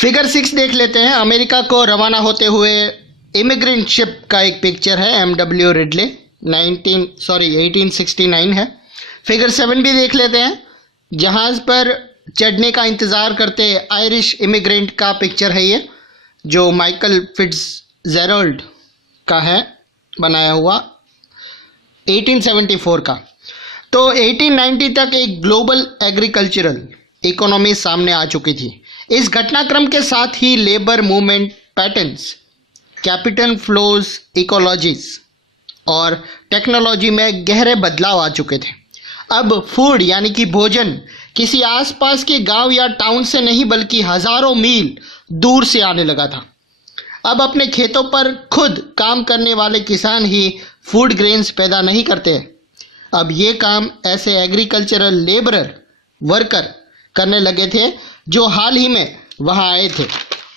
Figure 6 देख लेते हैं। अमेरिका को रवाना होते हुए इमिग्रेंट शिप का एक पिक्चर है। MW रिडले 1869 है। फिगर 7 भी देख लेते हैं। जहाज़ पर चढ़ने का इंतज़ार करते आयरिश इमिग्रेंट का पिक्चर है ये, जो माइकल फिट्ज़जेराल्ड का है बनाया हुआ 1874 का। तो 1890 तक एक ग्लोबल एग्रीकल्चरल इकोनॉमी सामने आ चुकी थी। इस घटनाक्रम के साथ ही labour movement patterns, capital flows, ecologies और टेक्नोलॉजी में गहरे बदलाव आ चुके थे। अब फूड यानी कि भोजन किसी आसपास के गांव या टाउन से नहीं बल्कि हजारों मील दूर से आने लगा था। अब अपने खेतों पर खुद काम करने वाले किसान ही फूड ग्रेन्स पैदा नहीं करते। अब ये काम ऐसे एग्रीकल्चरल लेबरर वर्कर करने लगे थे जो हाल ही में वहाँ आए थे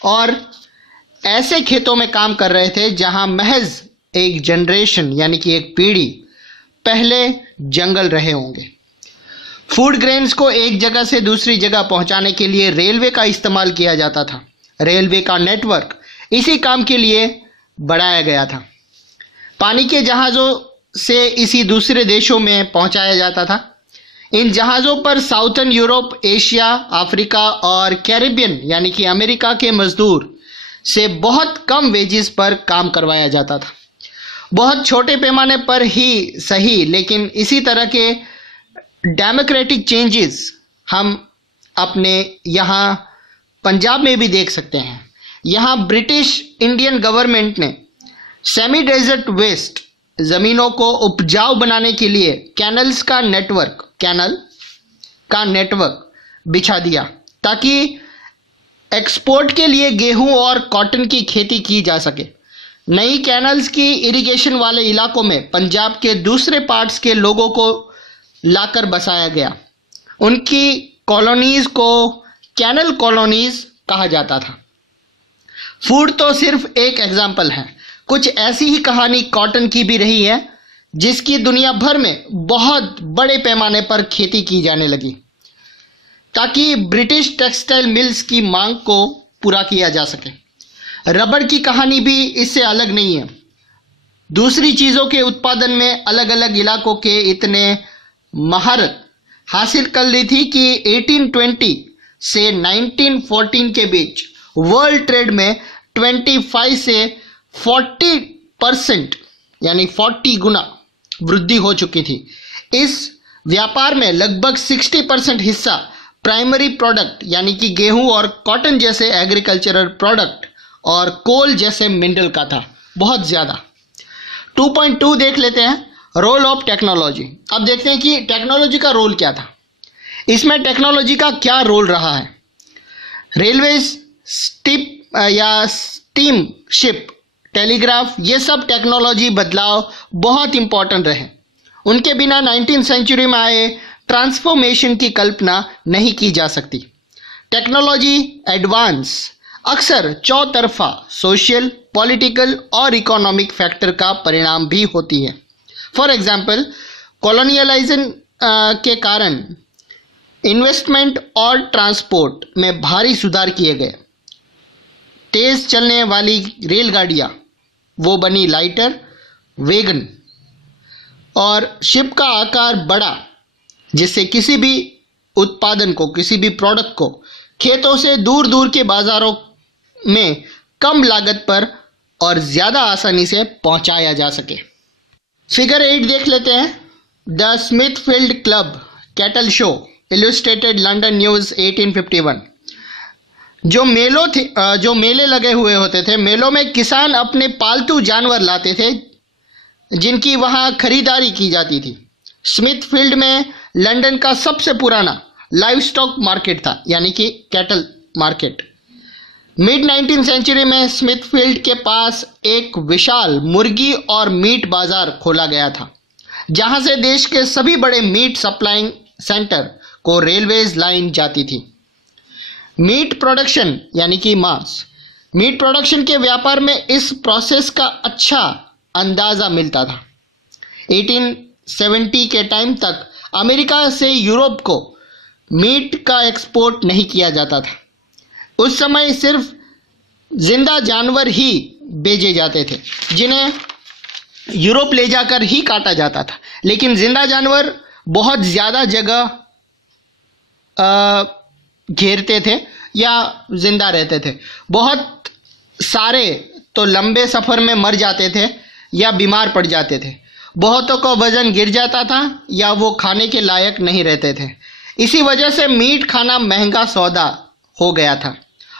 और ऐसे खेतों में काम कर रहे थे जहाँ महज एक जनरेशन यानी कि एक पीढ़ी पहले जंगल रहे होंगे। फूड ग्रेन्स को एक जगह से दूसरी जगह पहुंचाने के लिए रेलवे का इस्तेमाल किया जाता था। रेलवे का नेटवर्क इसी काम के लिए बढ़ाया गया था। पानी के जहाज़ों से इसी दूसरे देशों में पहुंचाया जाता था। इन जहाज़ों पर साउथर्न यूरोप, एशिया, अफ्रीका और कैरिबियन यानी कि अमेरिका के मजदूर से बहुत कम वेजेस पर काम करवाया जाता था। बहुत छोटे पैमाने पर ही सही, लेकिन इसी तरह के डेमोक्रेटिक चेंजेस हम अपने यहाँ पंजाब में भी देख सकते हैं। यहाँ ब्रिटिश इंडियन गवर्नमेंट ने सेमी डेजर्ट वेस्ट ज़मीनों को उपजाऊ बनाने के लिए कैनल का नेटवर्क बिछा दिया ताकि एक्सपोर्ट के लिए गेहूं और कॉटन की खेती की जा सके। नई कैनल्स की इरिगेशन वाले इलाकों में पंजाब के दूसरे पार्ट्स के लोगों को लाकर बसाया गया। उनकी कॉलोनीज को कैनल कॉलोनीज कहा जाता था। फूड तो सिर्फ एक एग्जाम्पल है। कुछ ऐसी ही कहानी कॉटन की भी रही है, जिसकी दुनिया भर में बहुत बड़े पैमाने पर खेती की जाने लगी ताकि ब्रिटिश टेक्सटाइल मिल्स की मांग को पूरा किया जा सके। रबर की कहानी भी इससे अलग नहीं है। दूसरी चीज़ों के उत्पादन में अलग अलग इलाकों के इतने महारत हासिल कर ली थी कि 1820 से 1914 के बीच वर्ल्ड ट्रेड में 25 से 40% यानी 40 गुना वृद्धि हो चुकी थी। इस व्यापार में लगभग 60% हिस्सा प्राइमरी प्रोडक्ट यानी कि गेहूं और कॉटन जैसे एग्रीकल्चरल प्रोडक्ट और कोल जैसे मिनरल का था, बहुत ज़्यादा। 2.2 देख लेते हैं, रोल ऑफ टेक्नोलॉजी। अब देखते हैं कि टेक्नोलॉजी का रोल क्या था। इसमें टेक्नोलॉजी का क्या रोल रहा है। रेलवेज, स्टीम शिप, टेलीग्राफ, ये सब टेक्नोलॉजी बदलाव बहुत इंपॉर्टेंट रहे। उनके बिना 19वीं सेंचुरी में आए ट्रांसफॉर्मेशन की कल्पना नहीं की जा सकती। टेक्नोलॉजी एडवांस अक्सर चौतरफा सोशल, पॉलिटिकल और इकोनॉमिक फैक्टर का परिणाम भी होती है। फॉर एग्जाम्पल, कॉलोनियलाइजेशन के कारण इन्वेस्टमेंट और ट्रांसपोर्ट में भारी सुधार किए गए। तेज चलने वाली रेलगाड़ियाँ वो बनी लाइटर, वैगन, और शिप का आकार बढ़ा जिससे किसी भी उत्पादन को, किसी भी प्रोडक्ट को खेतों से दूर दूर के बाज़ारों में कम लागत पर और ज़्यादा आसानी से पहुंचाया जा सके। फिगर 8 देख लेते हैं। The Smithfield Club cattle show Illustrated London News 1851। जो मेले लगे हुए होते थे, मेलों में किसान अपने पालतू जानवर लाते थे जिनकी वहाँ खरीदारी की जाती थी। स्मिथफील्ड में लंदन का सबसे पुराना लाइव स्टॉक मार्केट था, यानी कि कैटल मार्केट। मिड 19वीं सेंचुरी में स्मिथफील्ड के पास एक विशाल मुर्गी और मीट बाजार खोला गया था, जहां से देश के सभी बड़े मीट सप्लाइंग सेंटर को रेलवेज लाइन जाती थी। मीट प्रोडक्शन यानी कि मांस, मीट प्रोडक्शन के व्यापार में इस प्रोसेस का अच्छा अंदाज़ा मिलता था। 1870 के टाइम तक अमेरिका से यूरोप को मीट का एक्सपोर्ट नहीं किया जाता था। उस समय सिर्फ जिंदा जानवर ही बेचे जाते थे, जिन्हें यूरोप ले जाकर ही काटा जाता था। लेकिन जिंदा जानवर बहुत ज़्यादा जगह घेरते थे या जिंदा रहते थे। बहुत सारे तो लंबे सफ़र में मर जाते थे या बीमार पड़ जाते थे। बहुतों का वज़न गिर जाता था या वो खाने के लायक नहीं रहते थे। इसी वजह से मीट खाना महंगा सौदा हो गया था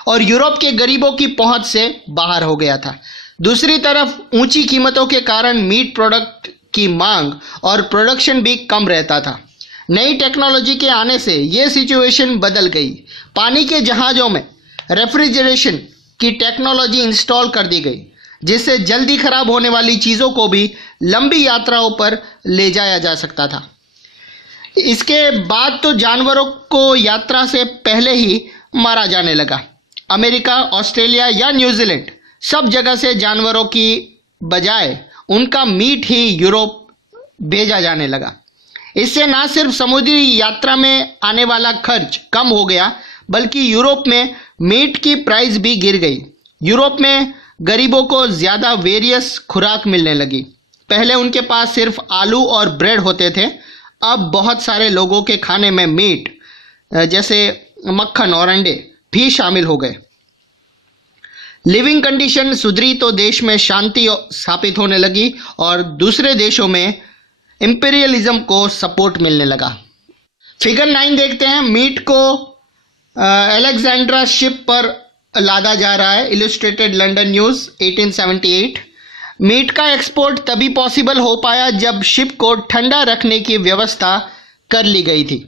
और यूरोप के गरीबों की पहुंच से बाहर हो गया था। दूसरी तरफ ऊंची कीमतों के कारण मीट प्रोडक्ट की मांग और प्रोडक्शन भी कम रहता था। नई टेक्नोलॉजी के आने से ये सिचुएशन बदल गई। पानी के जहाज़ों में रेफ्रिजरेशन की टेक्नोलॉजी इंस्टॉल कर दी गई, जिससे जल्दी खराब होने वाली चीज़ों को भी लंबी यात्राओं पर ले जाया जा सकता था। इसके बाद तो जानवरों को यात्रा से पहले ही मारा जाने लगा। अमेरिका, ऑस्ट्रेलिया या न्यूजीलैंड सब जगह से जानवरों की बजाय उनका मीट ही यूरोप भेजा जाने लगा। इससे ना सिर्फ समुद्री यात्रा में आने वाला खर्च कम हो गया, बल्कि यूरोप में मीट की प्राइस भी गिर गई। यूरोप में गरीबों को ज़्यादा वेरियस खुराक मिलने लगी। पहले उनके पास सिर्फ आलू और ब्रेड होते थे, अब बहुत सारे लोगों के खाने में मीट जैसे मक्खन और अंडे भी शामिल हो गए। लिविंग कंडीशन सुधरी तो देश में शांति स्थापित होने लगी और दूसरे देशों में इंपीरियलिज्म को सपोर्ट मिलने लगा। फिगर 9 देखते हैं। मीट को अलेक्जेंड्रा शिप पर लादा जा रहा है। Illustrated London news 1878। मीट का एक्सपोर्ट तभी पॉसिबल हो पाया जब शिप को ठंडा रखने की व्यवस्था कर ली गई थी।